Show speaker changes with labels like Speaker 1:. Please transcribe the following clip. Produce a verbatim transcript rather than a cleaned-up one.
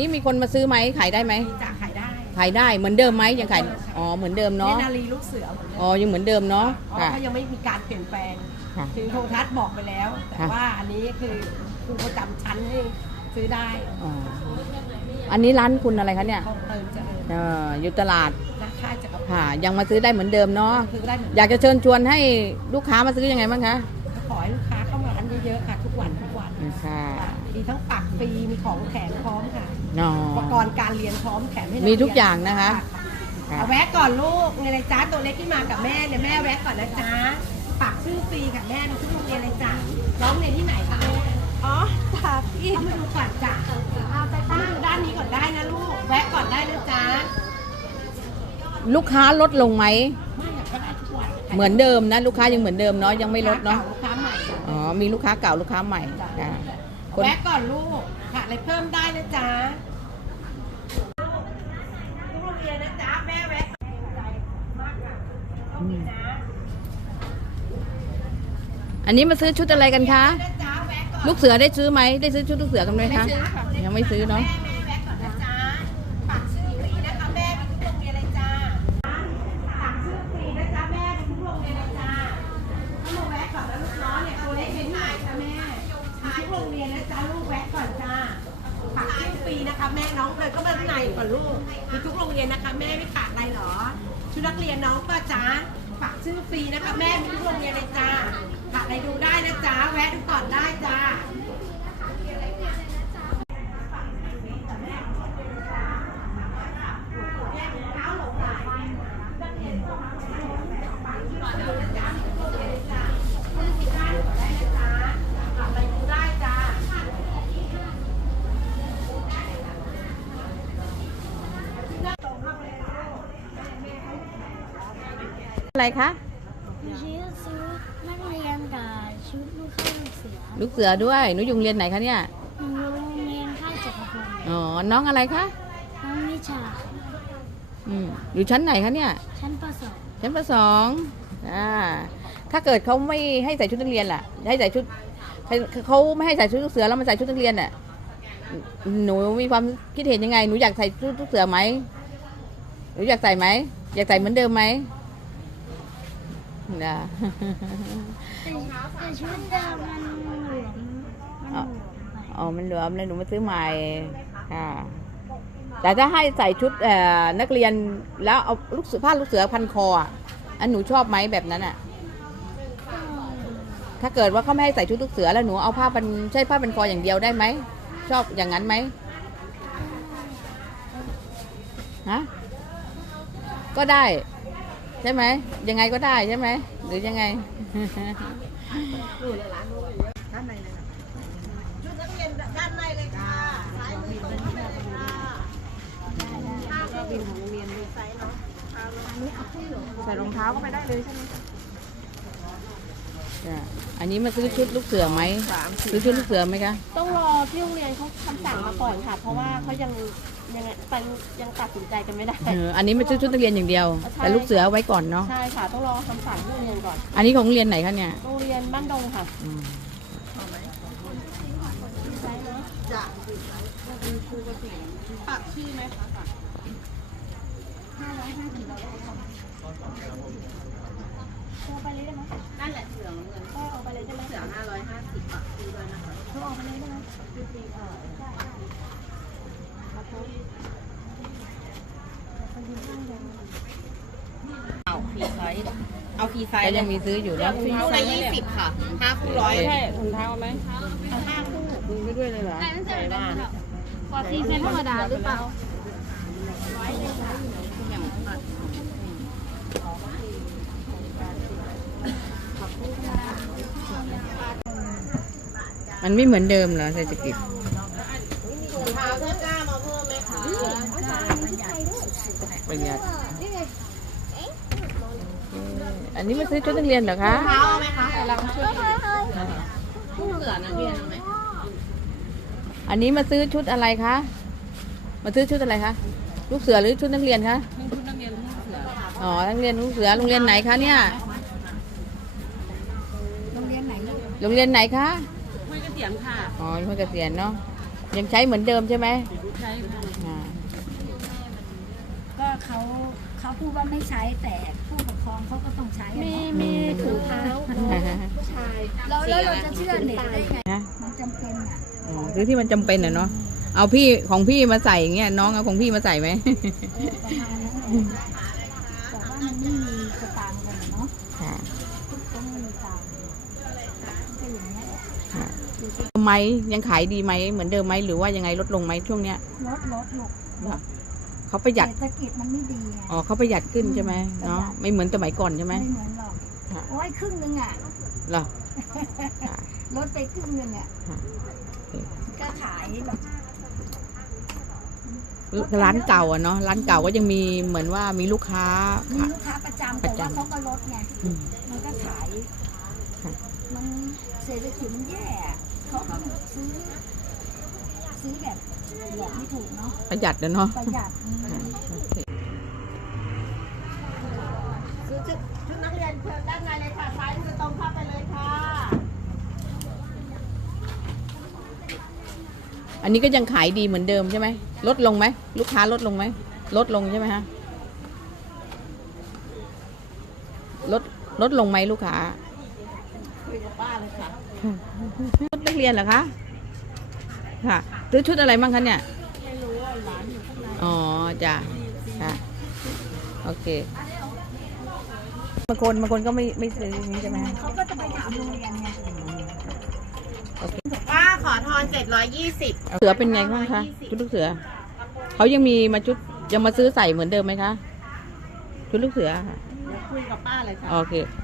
Speaker 1: นี่มีคนมาซื้อไหมขายได้ไหม
Speaker 2: จะขายได้
Speaker 1: ขายได้เหมือนเดิมไหมยังขายอ๋อเหมือนเดิมเนาะ
Speaker 2: เนนาลีลูกเสือ
Speaker 1: อ๋อยังเหมือนเดิมเนาะ
Speaker 2: ค่ะเขายังไม่มีการเปลี่ยนแปลงถึงโทรทัศน์บอกไปแล้วแต่ว่าอันนี้คือครูประจำชั้นให้ซื้อได้
Speaker 1: อ๋ออันนี้ร้านคุณอะไรคะเนี่ย
Speaker 2: เติมเจริญ
Speaker 1: เอออยู่ตลาด
Speaker 2: ค่ายจักรพรรดิ
Speaker 1: ค่ะยังมาซื้อได้เหมือนเดิมเนาะอยากจะเชิญชวนให้ลูกค้ามาซื้อยังไงบ้างคะ
Speaker 2: ขอให้ลูกค้าเข้ามาร้านเยอะๆค่ะทุกวันทุกวัน
Speaker 1: ค่ะ
Speaker 2: มีทั้งปักฟรีมีของแถมพร้อมค่ะอุปกรณ์การเรียนพร้อมแถมให้
Speaker 1: มีทุกอย่างนะคะ
Speaker 2: เอาแวะก่อนลูกในไรจ้าตัวเล็กที่มากับแม่เนี่ยแม่แวะก่อนนะจ้าปักชื่อฟรีกับแม่ทุกโรงเรียนเลยจ้าร้องเรียนที่ไหนคะแม่อ๋อจ้าพี่เข้ามาดูก่อนจ้าเอาไปตั้งดูด้านนี้ก่อนได้นะลูกแวะก่อนได้นะจ้า
Speaker 1: ลูกค้าลดลงไหม
Speaker 2: ไม่ก็ได้ทุกวัน
Speaker 1: เหมือนเดิมนะลูกค้ายังเหมือนเดิมเนาะยังไม่ลดเนาะ
Speaker 2: ลูกค้าใหม่
Speaker 1: อ๋อมีลูกค้าเก่าลูกค้าใหม่จ้า
Speaker 2: แวะก่อนลูกค่ะอะไรเพิ่มได้นะจ๊ะทุกโรงเรียนนะจ๊ะแม่แวะมากค่ะต้องมีนะ
Speaker 1: อันนี้มาซื้อชุดอะไรกันคะลูกเสือได้ซื้อไหมได้ซื้อชุดลูกเสือกันไหมคะยังไม่ซื้อเนาะ
Speaker 2: แม่น้องเลยก็มาข้างในก่อนลูกมีทุกโรงเรียนนะคะแม่ไม่ขาดอะไรหรอชุดนักเรียนน้องก็จ้าฝากชื่อฟรีนะคะแม่มีทุกโรงเรียนเลยจ้าขาดอะไรดูได้นะจ้าแวะดูก่อนได้จ้า
Speaker 1: อะไรคะ
Speaker 3: ชื่อซื้อนักเรียนกับชุดลูกข้าลูกเสือ
Speaker 1: ลูกเสือด้วยหนูอยู่โรงเรียนไหนคะเนี่ย
Speaker 3: หนูอยู่โรงเรียนค่ายจักรพรรดิ
Speaker 1: อ๋อน้องอะไรคะ
Speaker 3: น้องนิชา
Speaker 1: อืมอยู่ชั้นไหนคะเนี่ย
Speaker 3: ชั้นป.สอง
Speaker 1: ชั้นป.สองอ่าถ้าเกิดเขาไม่ให้ใส่ชุดนักเรียนล่ะให้ใส่ชุดเขาไม่ให้ใส่ชุดลูกเสือแล้วมาใส่ชุดนักเรียนน่ะหนูมีความคิดเห็นยังไงหนูอยากใส่ชุดลูกเสือไหมหนูอยากใส่ไหมอยากใส่เหมือนเดิมไหมนะ
Speaker 3: แต่ชุดเดิมมันหลวม
Speaker 1: อ๋อมันหลวมเลยหนูมาซื้อใหม่ค่ะแต่ถ้าให้ใส่ชุดนักเรียนแล้วเอาลูกเสือผ้าลูกเสือพันคออันหนูชอบไหมแบบนั้นอ่ะถ้าเกิดว่าเขาไม่ให้ใส่ชุดลูกเสือแล้วหนูเอาผ้าพันใช่ผ้าพันคออย่างเดียวได้ไหมชอบอย่างนั้นไหมฮะก็ได้ใช่ไหมยังไงก็ได้ใช่ไหมหรือยังไง
Speaker 2: ด้านในเลยค่ะชุดนักเรียนด้านในเลยค่ะซ้ายมือตรงเข้าไปเลยค่ะผ้าบินของโรงเรียนด้วยไซส์เนาะใส่รองเท้าก็ไปได้เลยใช่ไหม
Speaker 1: อันนี้มาซื้อชุดลูกเสือไหมซื้อชุดลูกเสือไหมคะ
Speaker 2: ต้องรอที่โรงเรียนเขาคำสั่งมาก่อนค่ะเพราะว่าเขายังยังตัดยังตัดสินใจกันไม่ได้
Speaker 1: อันนี้ไม่ซื้อชุดนักเรียนอย่างเดียวแต่ลูกเสือไว้ก่อนเนาะ
Speaker 2: ใช่ค่ะต้องรอคำสั่งที่โรงเรียนก่อน
Speaker 1: อันนี้ของโรงเรียนไหนคะเนี่ย
Speaker 2: โรงเรียนบ้านดงค่ะจะปักชื่อไหมคะห้าร้อยห้าสิบเอาไปเลยได้ไหมนั่นแหละเสือเงินก็เอาไปเลยได้ไหมเสือห้าร้อยห้าสิบปักชื่อด้วยนะคะเขาเอาไปเลยได้ไหมคือฟรีเออใช่เอาฟรีไซส์เอาฟรีไซส์
Speaker 1: ยังมีซื้ออยู่แล้ว
Speaker 2: คู่ละยี่สิบค่ะห้าคู่ร้อย
Speaker 1: ใช่
Speaker 2: ถุงเท้าไหมเอาห้าคู่ดูไปด้วยเลยเหรอใช่บ้าน
Speaker 3: กว่าฟรีไซส์ธรรมดาหรือเปล่า
Speaker 1: มันไม่เหมือนเดิมเหรอเศรษฐกิจ
Speaker 2: ถุงเท้าเสื้อกล้ามาเพิ่มไหมคะ
Speaker 1: ประหยัดอันนี้มาซื้อชุดนักเรียนเหรอคะ
Speaker 2: ถุงเท้าไหมคะเราช่วยผู้เหลือนักเรียนไหม
Speaker 1: อันนี้มาซื้อชุดอะไรคะมาซื้อชุดอะไรคะลูกเสือหรือชุดนักเรียนคะ
Speaker 2: ชุดนักเรียนลูกเสือ
Speaker 1: อ๋อนักเรียนลูกเสือโรงเรียนไหนคะเนี่ย
Speaker 2: โรงเรียนไหน
Speaker 1: โรงเรียนไหนคะ
Speaker 2: ห้วยเกษียณค่ะ
Speaker 1: อ๋อห้วยเกษียณเนาะยังใช้เหมือนเดิมใช่ไหม
Speaker 4: ใช่ค่ะ
Speaker 1: อ่า
Speaker 3: ก็เขาเขาพูดว่าไม่ใช้แต่ผู้ปกครองเขาก็ต้องใช้อะ
Speaker 2: มี
Speaker 3: เนาะ
Speaker 2: มีถุงเท้าผู้ชาย
Speaker 3: แล้วแล้วเราจะเชื่อเด็กได้ไง
Speaker 1: นะ
Speaker 3: มันจำเป็นอ่ะ
Speaker 1: อ๋อหรือที่มันจำเป็นอ่ะเนาะเอาพี่ของพี่มาใส่อย่างเงี้ยน้องเอาของพี่มาใส่ไหม
Speaker 3: เออประมาณนั้นเลยแต่ว่ามันไม่มีสตางค์กันอะเนาะ
Speaker 1: ค่ะ
Speaker 3: ก็ไม่มีตังค์มันก็อย่างเงี้ยแหละ
Speaker 1: ค่ะไหมยังขายดีไหมเหมือนเดิมไหมหรือว่ายังไงลดลงไหมช่วงเนี้ย
Speaker 3: ลดลดลด
Speaker 1: เหรอเขาประหยัด
Speaker 3: เศรษฐกิจมันไม่ดีไง
Speaker 1: อ๋อเขาประหยัดขึ้นใช่ไหมเนาะไม่เหมือนสมัยก่อนใช่ไหม
Speaker 3: ไม่เหมือนหรอก
Speaker 1: ค่ะ
Speaker 3: โอ้ยครึ่งหนึงอ่ะ
Speaker 1: เหรอค่ะ
Speaker 3: ลดไปครึ่งหนึงอ่ะ
Speaker 1: ค่ะ
Speaker 3: ก็ขายแบบ
Speaker 1: ร้านเก่าอะเนาะร้านเก่าก็ยังมีเหมือนว่ามีลูกค้า
Speaker 3: มี
Speaker 1: ค่ะ
Speaker 3: ลูกค้าประจำ
Speaker 1: ป
Speaker 3: แต่
Speaker 1: ระจำ
Speaker 3: ว่าเขาก็ลดไง
Speaker 1: อืม
Speaker 3: มันก็ขาย
Speaker 1: ค่ะ
Speaker 3: มันเศรษฐกิจมันแย่อะเขาก็ซื้อ ซื้อแบบบอกไม่ถูกเนาะ
Speaker 1: ประหยัดนะเนาะ
Speaker 3: ประหยัดอืม
Speaker 1: ค่ะโอเค
Speaker 2: ซื้อชุดชุดนักเรียนเชิญด้านในเลยค่ะซ้ายมือตรงเข้าไปเลยค่ะ
Speaker 1: อันนี้ก็ยังขายดีเหมือนเดิมใช่ไหมลดลงไหมลูกค้าลดลงไหมลดลงใช่ไหมฮะลดลดลงไหมลูกค้า
Speaker 2: คุยกับป้าเลยค่ะ
Speaker 1: ชุดนักเรียนเหรอคะค่ะซื้อชุดอะไรบ้างคะเนี่ย
Speaker 2: ไม่รู้ว่าหลานอยู่ข้างใน
Speaker 1: อ๋อจ้ะค่ะโอเคบางคนบางคนก็ไม่ไม่ซื้ออย่างนี้ใช่ไหมฮะ
Speaker 3: เขาก็จะไปถามโรงเรียนไง
Speaker 1: โอเค
Speaker 2: ป้าขอทอนเจ็ดร้อยยี่สิบ
Speaker 1: เสือเป็นไงบ้างคะชุดลูกเสือเขายังมีมาชุดยังมาซื้อใส่เหมือนเดิมไหมคะชุดลูกเสือค่ะ
Speaker 2: เดี๋ยวคุยกับป้าเลยค่ะ
Speaker 1: โอเค